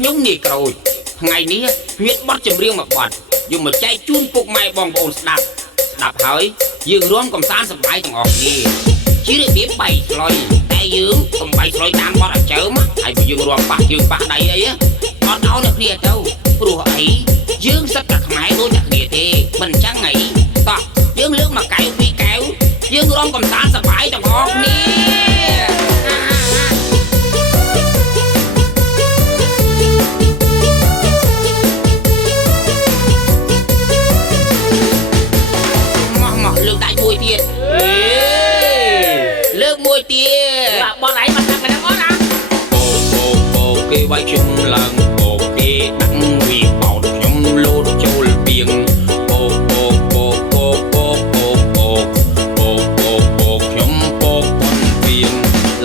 ខ្ញុំងាយក្រូចថ្ងៃនេះមានបទចម្រៀងមួយបទយកមកចែកជូនពុកម៉ែបងប្អូនស្ដាប់ហើយយើងរួមកំសាន្តសប្បាយទាំងអស់គ្នាជារបៀបបែកស្លុយតែយើងកុំបែកស្លុយតាមបទអាចើមហើយបើយើងរួមប៉ះជើងប៉ះដៃអីអត់ឲ្យអ្នកគ្នាទៅព្រោះអីយើងសិតតែខ្មែរដូចអ្នកគ្នាទេមិនអញ្ចឹងអីតោះយើងលើកមកកែវពីរកែវយើងរួមកំសាន្តសប្បាយទាំងអស់គ្នាលើកដៃមួយទៀតលើកមួយទៀតបនឯងមកថាមិនដឹងអត់ណាអូគេវាយខ្ញុំឡើងអូគេដាក់វាបោតខ្ញុំលោតចូលពីងអូខ្ញុំពោកបនពីង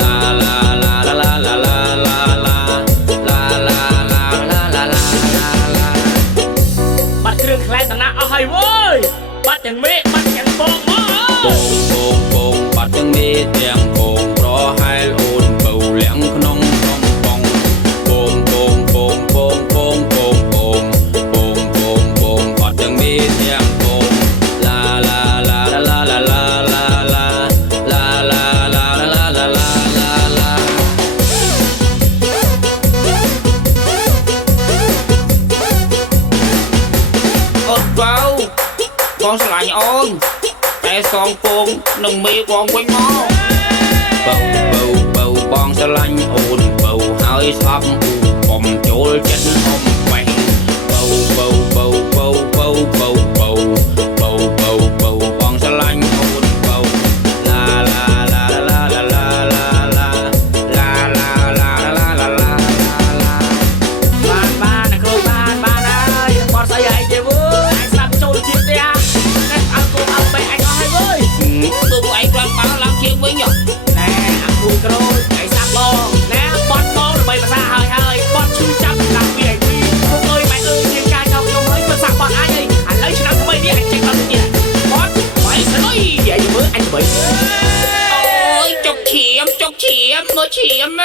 ឡាឡាឡាឡាឡាឡាឡាឡាឡាឡាឡាឡាបាត់គ្រឿងខ្លែងតំណាក់អស់ហើយវើយបាត់ទាំងមេបាត់ទាំងពងបាត់ទាំងមេទាំងពងប្រហែលអូនបៅលៀងក្នុងកំប៉ុងពងបាត់ទាំងមេទាំងពងឡាឡាឡាឡាឡាឡាឡាឡាឡាឡាឡាឡាឡាឡាឡាអូវ៉ាវបងស្រឡាញ់អូនតែសងពងនឹងមេបងវិញមកបៅបងស្រឡាញ់អូនបៅហើយស្អប់ពំចូលចិត្តអមបេះបៅបងស្រឡាញ់អូនបៅឡាឡាឡាឡាឡាឡាឡាឡាឡាឡាឡាឡាឡាឡាបានគ្រូបានហើយបត់ស្អីឲ្យទេវើអញស្ដាប់ចូលជាផ្ទះអើកូនអើបែអញអស់ហើយវើយទូឯងគាត់បើឡើងជាវិញណែអាគូក្រូចឯងសាប់បងណែបត់បងដើម្បីភាសាហើយបត់ឈឺចាប់ដាក់វាឲ្យពីពុកអើយម៉ែអើយជាកាយដល់ខ្ញុំហើយមិនសាប់បត់អញអើយឥឡូវឆ្នាំថ្មីនេះអញចេញបត់ទៀតបត់បាយស្រួយនិយាយមើលអញទៅអូយចុកឈាមមើលឈាម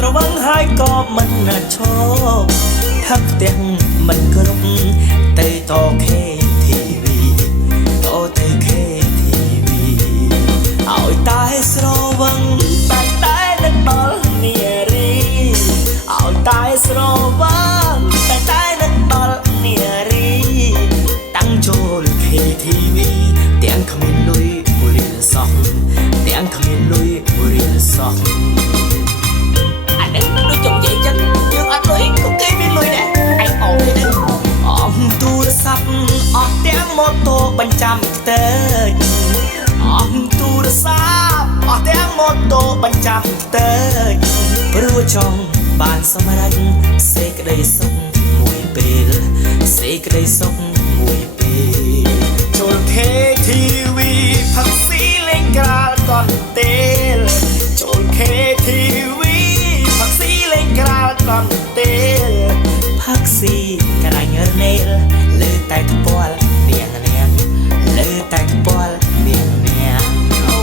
ស្រវឹងហើយក៏មិនណាឈប់ថាផ្ទះមិនគ្រប់ទៅតខេធីវីឲ្យតែស្រវឹងតែនឹកដល់នារីឲ្យតែស្រវឹងតែនឹកដល់នារីតាំងចូលខេធីវីទាំងគ្មានលុយមួយរៀលសោះទាំងគ្មានលុយមួយរៀលសោះដូចចង់និយាយចឹងយើងអត់លុយក៏គេមានលុយដែរឯងអោទេអមទូរស័ព្ទអស់ទាំងម៉ូតូបញ្ចាំខ្ទេចអមទូរស័ព្ទអស់ទាំងម៉ូតូបញ្ចាំខ្ទេចព្រោះចង់បានសម្រេចសេចក្តីសុខមួយពេលសេចក្តីសុខមួយពេលចូលខេធីវីផឹកស៊ីលេងក្រាលកន្ទេលចូលខេធីវីក្រាលកន្ទេលផឹកស៊ីក្រាញ់រនេលលើតែថ្ពាល់នាងលើតែថ្ពាល់នាងអូ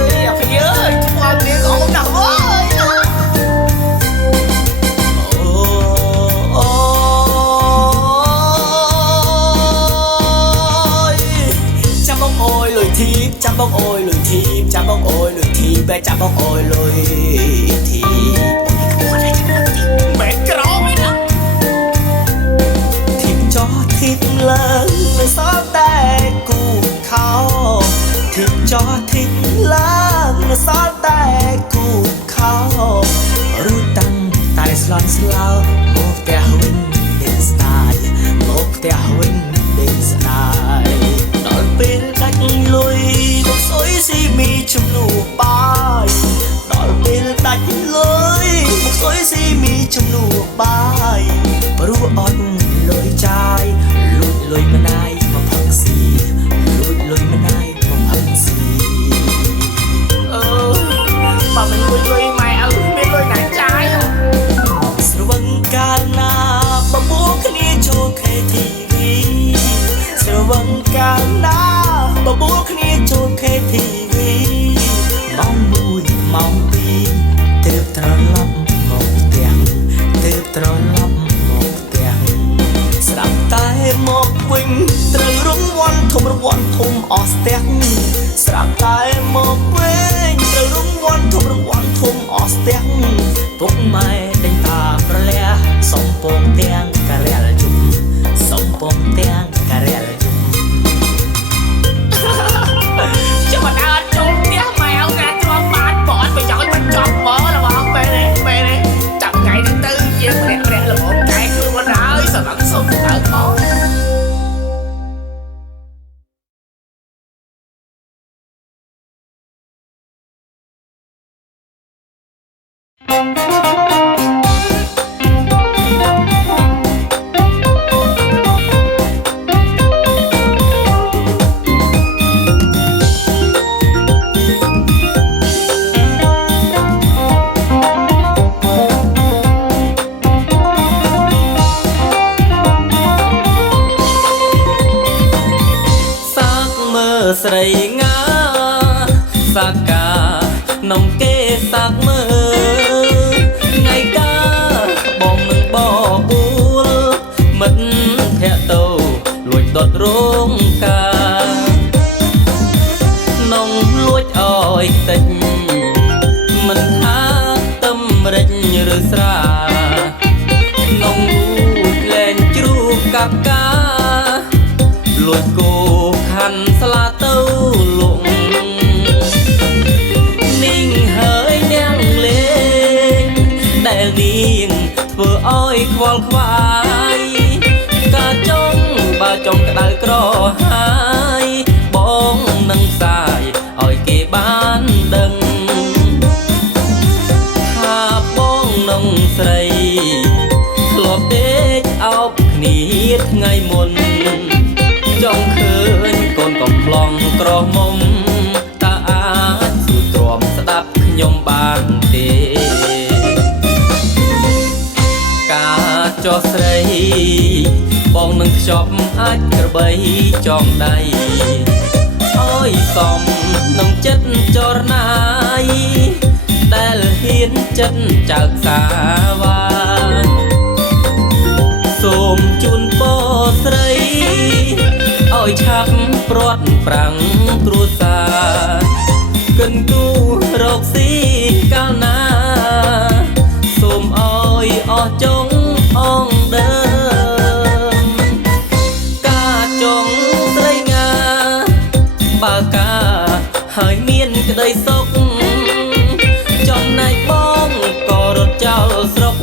យអាភីអើយថ្ពាល់នាងអូនណាស់វើយចាំបងអើយលុយធីបចាំបងអើយលុយធីបចាំបងអើយលុយធីបចាំបងអើយលុយធីបបែកក្រមឯណាធីបចោធីបឡើងមិនសល់តែគូខោធីបចោធីបឡើងមិនសល់តែគូខោរួចតាំងតែស្លន់ស្លោមកផ្ទះវិញមានស្ទាយ KTV ស្រវឹងកាលណាបបួលគ្នាចូល KTV ម៉ោង1ម៉ោង2ទើបត្រឡប់មកផ្ទះទើបត្រឡប់មកផ្ទះស្ដាប់តែមកវិញត្រូវរង្វាន់ធំរង្វាន់ធំអស់ស្ទះស្ដាប់តែមកវិញត្រូវរង្វាន់ធំរង្វាន់ធំអស់ស្ទះពុកម៉ែដេញតាប្រលះសំពងទាំងការែលជុំសំពងទាំងការែលជុំចាំមកដើរចូលផ្ទះម៉ែអូនណាទ្រាំបានបត់បើចង់មិនចប់មករបស់ពេលនេះចាប់ថ្ងៃនេះទៅជាម្នាក់ល្មមកែខ្លួនហើយសម្រាប់សុំទៅផង ស្រីងាសាកានំគេសាក់មើថ្ងៃកាបងនឹងបបួលមិត្តភក្តិទៅលួចដុតរោងការនំលួចអោយតិចមិនថាទឹមរិចឬស្រានំលួចលែងជ្រូកកាប់កាលួចគោខាន់ស្លាទៅលងនាងហើយនាងលេងដែលនាងធ្វើឲ្យខ្វល់ខ្វាយការចង់បើចង់ក្តៅក្រហាយបងនឹងផ្សាយឲ្យគេបានដឹងថាបងនឹងស្រីធ្លាប់ដេកអោបគ្នាថ្ងៃមុនចង់ឃើញកូនកំប្លង់ក្រមុំតើអាចស៊ូទ្រាំស្ដាប់ខ្ញុំបានទេការចោះស្រីបងនឹងខ្ចប់អាចក្របីចងដៃអើយសំនឹងចិត្តចរណាយដែលហ៊ានចិត្តចើកសាវាសូមជូនពរស្រីឲ្យឆាប់ព្រាត់ប្រាំងគ្រួសារកិនគូរកស៊ីកាលណាសូមឲ្យអស់ចុងអងដើមការចង់ស្រីងាបើកាហើយមានក្តីសុខចំណែកបងក៏រត់ចោលស្រុក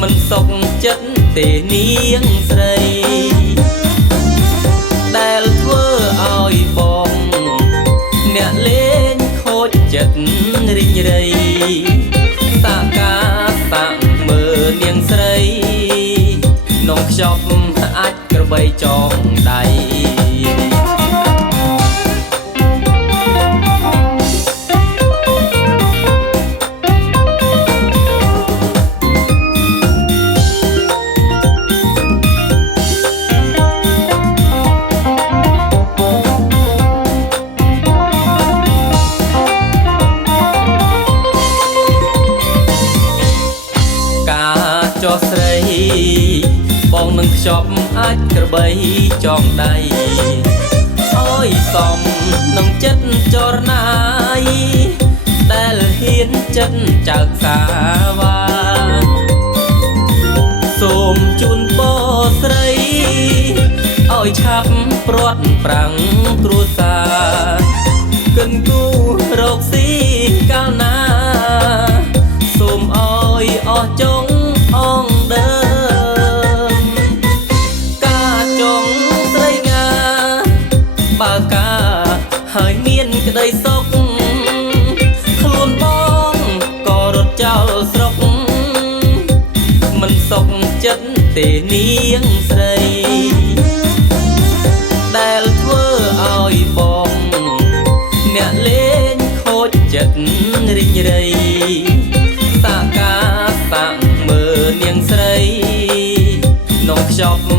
មិនសុខចិត្តទេនាងស្រីដែលធ្វើឲ្យបងអ្នកលេងខូចចិត្តរីងរៃតាកាតាំងមើលនាងស្រីនំខ្ចប់អាចក្របីចងដៃចោះស្រីបងនឹងខ្ចប់អាចក្របីចងដៃអើយសំនឹងចិត្តចរណាយដែលហ៊ានចិត្តចើកសាវាសូមជូនពរស្រីឲ្យឆាប់ព្រាត់ប្រាំងគ្រួសារកិនគូរកស៊ីកាលណាសូមឲ្យអស់ចុងអងដើមការចង់ស្រីងាបើកាហើយមានក្តីសុខខ្លួនបងក៏រត់ចោលស្រុកមិនសុខចិត្តទេនាងស្រីដែលធ្វើឲ្យបងអ្នកលេងខូចចិត្តរីងរៃតាកាតាំងមើលនាងស្រីនំខ្ច ចប់